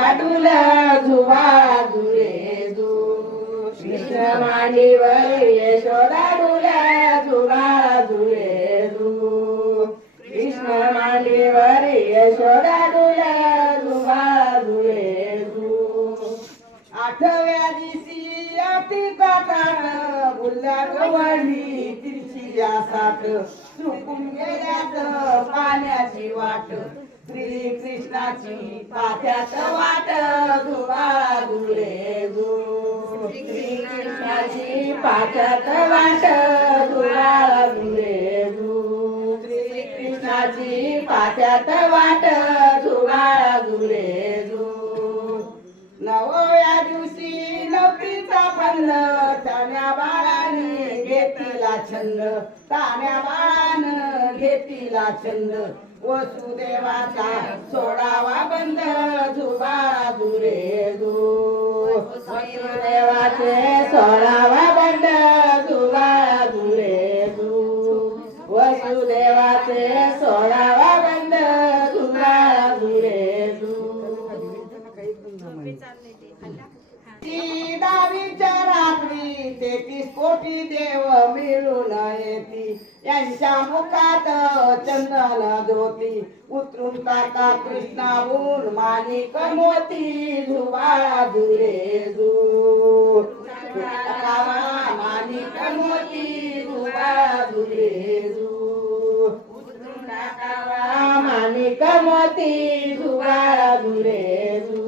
डुल zoo. Krishna मांडीवर Yashoda zoo. Krishna मांडीवर Yashoda zoo. आठव्या दिवशी अति काटान बुल्या गवळणी तिरची साठ चुकून गेल्यात पाण्याची वाट. श्री कृष्णाची पाथ्यात वाट धुवा धुळे गो. श्री कृष्णाची पाथ्यात वाट धुवा धुळे गो. श्री कृष्णाची पाथ्यात वाट धुवा धुळे गो. नवव्या दिवशी नवरीचा बंद ताण्या बाळाने घेतला छंद. ताण्या बाळानं घेतला छंद. वसुदेवाचा सोडावा बंद झुबा दुरे दू. वसुदेवाचे सोडावा बंद झुबा दुरे दू. वसुदेवाचे सोडावा बंद झुबा दुरे दू. ती रात्री तेतीस कोटी देव मिळून येती. यांच्या मुखात चंदन ज्योती उतरून टाका कृष्णाहून माणिक मोती झुबा झुरे झू टाकावा माणिक मोती झुबा झुरे झू उतरून टाकावा मोती झुबा झुरे झू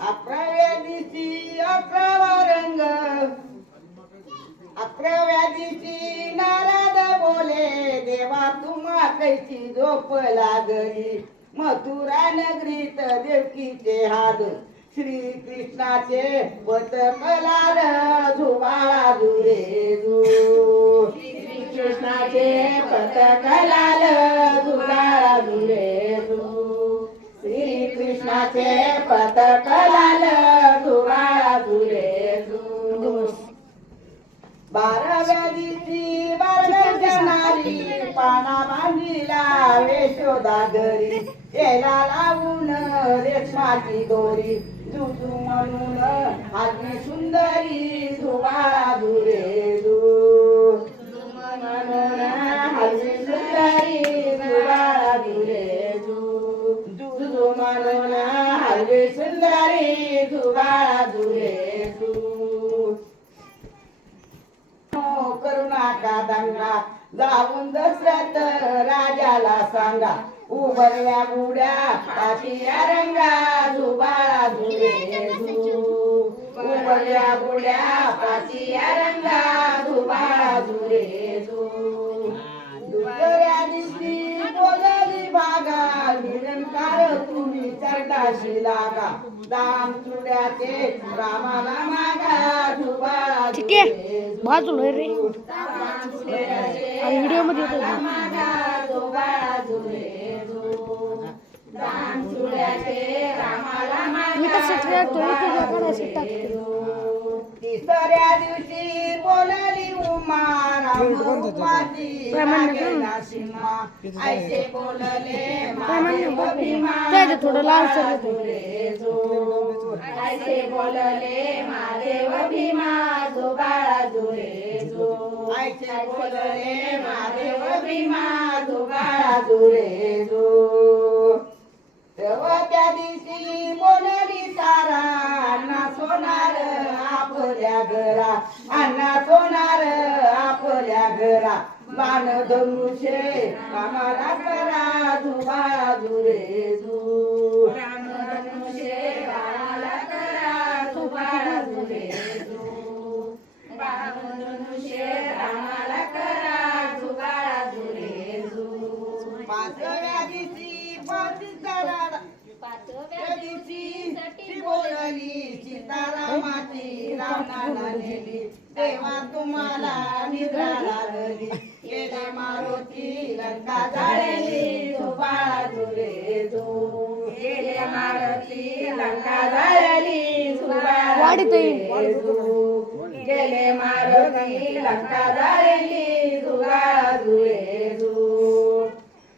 अकराव्या दिवशी अकरावा रंग अकराव्या दिवशी नारद बोले देवा तुम्हा कैची झोप लागली. मथुरा नगरीत देवकीचे हात श्री कृष्णाचे पत लाल झुबाळा झुरे झू श्री कृष्णाचे पत कलाल झुबाळा झुरे झू श्री कृष्णाचे पत कलाल धुवा बाराव्या दिवशी बारगावच्या नारी पाना बांधीला वेशोदा घरी याला लावून रेशमाची दोरी. जुजू म्हणून आजी सुंदरी धुवा उभरल्या बुड्या पाठीया रंगा झुबा झुरे झू उभरल्या पाठीया रंगा झुबा झुरे झू दुसऱ्या दिवशी बोलली बागा निरंकार तुम्ही चरडाशी लागा. दाम चुड्याचे रामाला मागा झुबा ठीक आहे. बाजूला रे. व्हिडिओमध्ये तिसऱ्या दिवशी बोलली उमा. ऐसे बोलले थोडं. ऐसे बोलले महादेव भीमा झुबाळा झुले झू. ऐसे बोलले भीमा तेव्हा त्या दिवशी बोलली सारा अण्णा सोनार आपल्या घरा. अण्णा सोनार आपल्या घरा. बाण धनुषे आम्हाला करा धुबा धुरे धू तुम्हाला निद्रा लागली. गेले मारुती लंका जाळली झोपाळा झुरे झो गेले मारुती लंका जाळली येईल. गेले मारुती लंका जाळली झुगाळा झुरे झू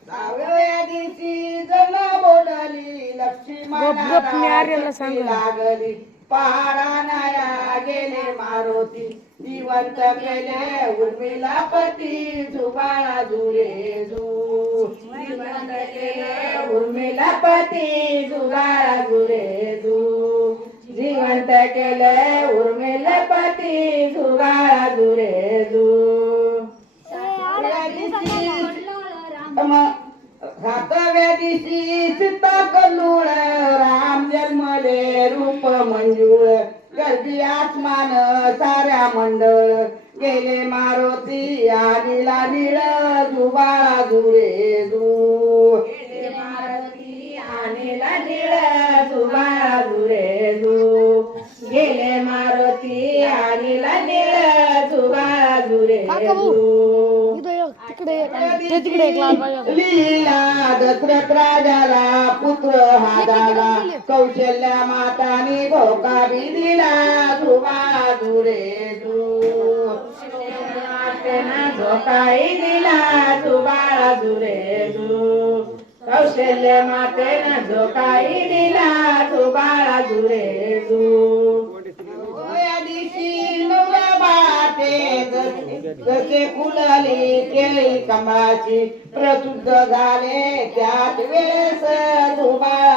दहाव्या दिवशी जण बोलली लक्ष्मी. लागली. पहाडा नाया गेले मारुती. जिवंत केले उर्मिला पती झुबाळा झुरे झू. जिवंत केले उर्मिला पती झुरे झू. जिवंत केले उर्मिला पती झुबाळा झुरे मारुती आदिला निळ जुबाळा जुरे जू गेले मारुती आणीला निळ जुबाळा जुरे जू गेले मारुती निळ जुबाळा जुरे. जू तिकडे तिकडे लाल दशरथ राजाला पुत्र हा झाला कौशल्या मातानी धोका बी दिला धुवा धुरे त्यांना धोकाही दिला तू बाळा धू कौशल्य मातेनं धोकाही दिला तू बाळा धू दिवशी नवऱ्या बाटे जसे फुलले केळी कमाची प्रसिद्ध झाले त्याच वेळेस धुबाळा दुरे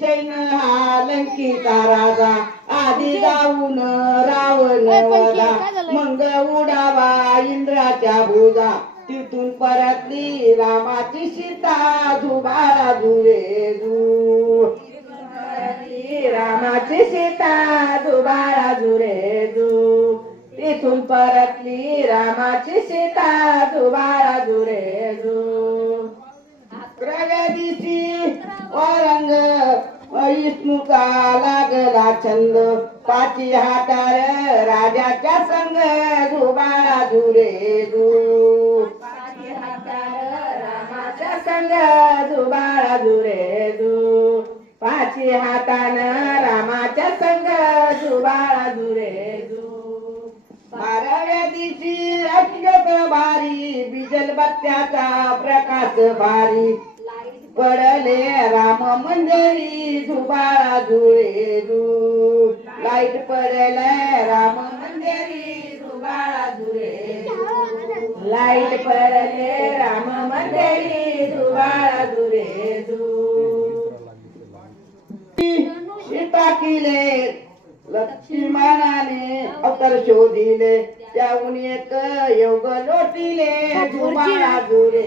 सैन हा लंकीचा राजा. आधी जाऊन रावण वदा मंग उडावा इंद्राच्या भुजा. तिथून परतली रामाची सीता धुरे धू रामाची सीता धुरे धू तिथून परतली रामाची सीता धुरे धू अकराव्या वारंग औरंग विष्णूचा लागला छंद. पाची हातार राजाच्या संग धुबाळा धुरे धू रामाच्या संग धुबाळा धुरे पाची हातान रामाच्या संग धुबाळा धुरे धू बाराव्या दिवशी अत्यंत भारी बिजल बत्त्याचा प्रकाश भारी. पडले राम मंदिरी धुबाळा धुळे धू. लाइट पडले राम मंदिरी धुबाळा धुळे धू. लाइट पडले राम मंदिरी धुबाळा धुळे धू. सीता किले लक्ष्मणाने अवतार शोधिले. त्याहून एक योग लोटिले धुबाळा धुरे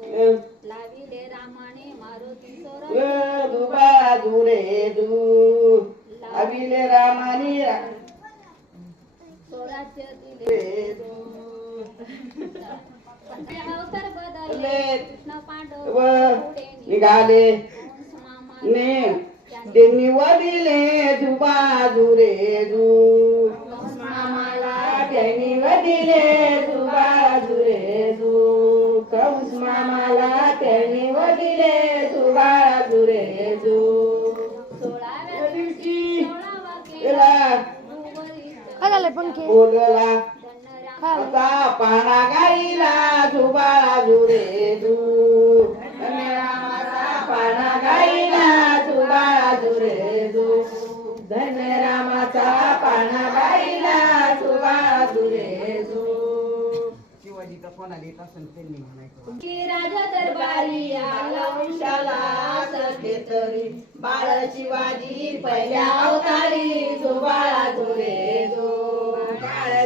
लाविले रामाने मारुती सोरा. रामानी दिले अवतार बदलले कृष्ण पांडव निघाले. ने त्यांनी वदिले धुबा धुरे रामाचा पाणा गाईला धुबाळा धुरे धू शिवाजीचा कोणाला येत असेल त्यांनी म्हणायचं. की राजा दरबारी आला वंशाला सखे तरी बाळ शिवाजी पहिल्या अवतारी धू बाळ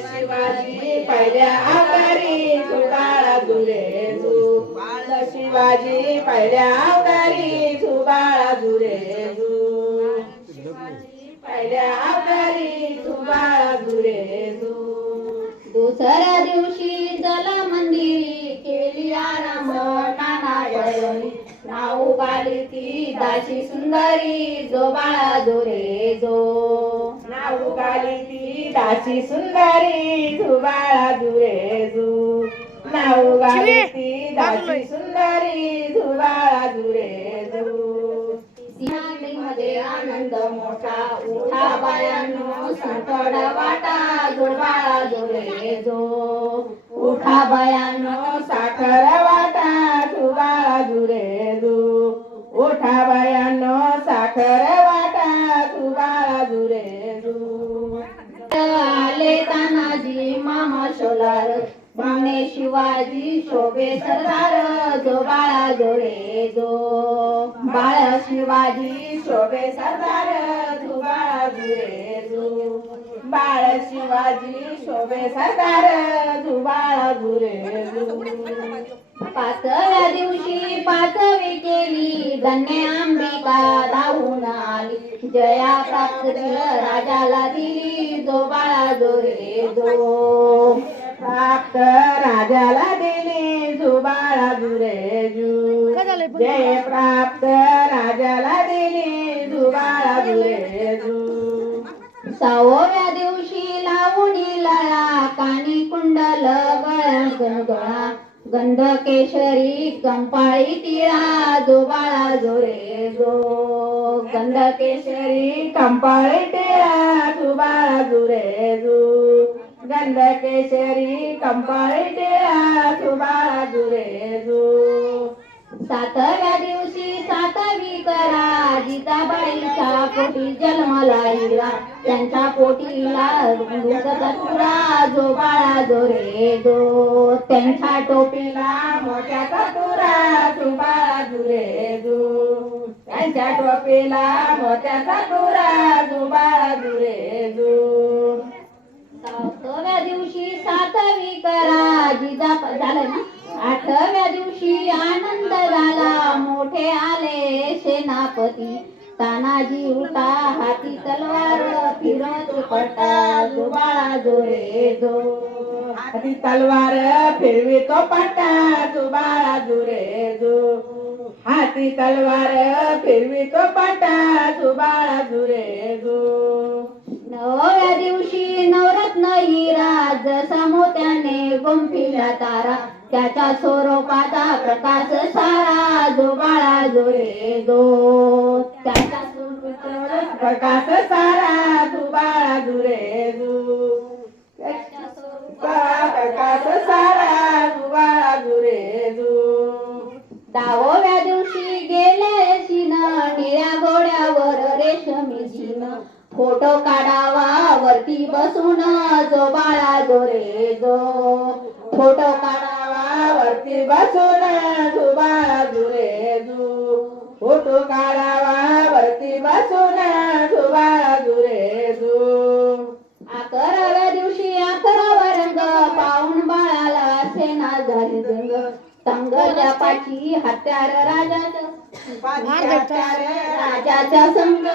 शिवाजी पहिल्या अवतारी बाळ शिवाजी पहिल्या अवतारी पहिल्या अवतारी तू बाळा जुरे जू दुसऱ्या दिवशी जल मंदिरी केली आराम नाऊ गाली ती दाशी सुंदरी जो बाळा जोरे जो. नाऊ गाली ती दाशी सुंदरी जो बाळा जुरे जू नाऊ गाली ती दाशी सुंदरी बायांनो वाटा जोडबाळा जोडले जो उठा बयानो साखर वाटा तुबाळा जुरे जो उठा बयानो साखर वाटा तुबाळा जुरे जो आले तानाजी मामा शोलार. माने शिवाजी शोभे सरदार जो बाळा जोडे जो बाळा शिवाजी शोभे सरदार जो बाळा जुरे बाळ शिवाजी शोभे सरदार जो बाळा जुरे पाचव्या दिवशी पाचवी केली धन्य अंबिका धावून आली. जया प्राप्त राजाला दिली जो बाळा जोरे जो प्राप्त राजाला दिली जुबाळा जुरे जू? जय प्राप्त राजाला दिली जुबाळा जुरे जू सहाव्या दिवशी लावणी लळा कानी कुंडल गळा गंध केशरी कंपाळी तिळा जो बाळा जोरे जो. गंध केशरी कंपाळी टिळा जुबाळा जुरे जो. गंध केशरी कंपाळी टिळा जुबाळा जुरे जो. सातव्या दिवशी सातवी करा जिजाबाईच्या पोटी जन्मला हिरा त्यांच्या पोटीला दुसरा तुरा जो बाळा जो रे दो त्यांच्या टोपीला मोठ्याचा तुरा जो रे दो त्यांच्या टोपीला मोठ्याचा तुरा जो रे दो सातव्या दिवशी सातवी करा जिजा झालं ना? आठव्या दिवशी आनंद झाला मोठे आले सेनापती. तानाजी उठा हाती तलवार फिरत पटा जुबाळा जोरे जो हाती तलवार फिरवी तो पट्टा जुबाळा जुरे जू हाती तलवार फिरवी तो पट्टा जुबाळा जुरे जू नवव्या दिवशी नवरत्न हिरा जसा मोत्याने गुंफिला तारा. त्याच्या स्वरूपाचा प्रकाश सारा जो बाळा जोरे दो त्याच्या स्वरूपाचा प्रकाश सारा जुबाळा जुरे जू. प्रकाश सारा जुबाळा जुरे जू. दहाव्या दिवशी गेले शिन निळ्या गोड्यावर रेशमी जिन फोटो काढावा वरती बसून जो बाळा जोरे जो. फोटो काढावा वरती बसून जुबाळा जुरे जू फोटो काढावा वरती बसून जुबाळा जुरे जू अकराव्या दिवशी अकरावा रंग पाहून बाळाला सेना झाली जंग. तंगच्या पाठी हत्यार राजाचं. राजाच्या संग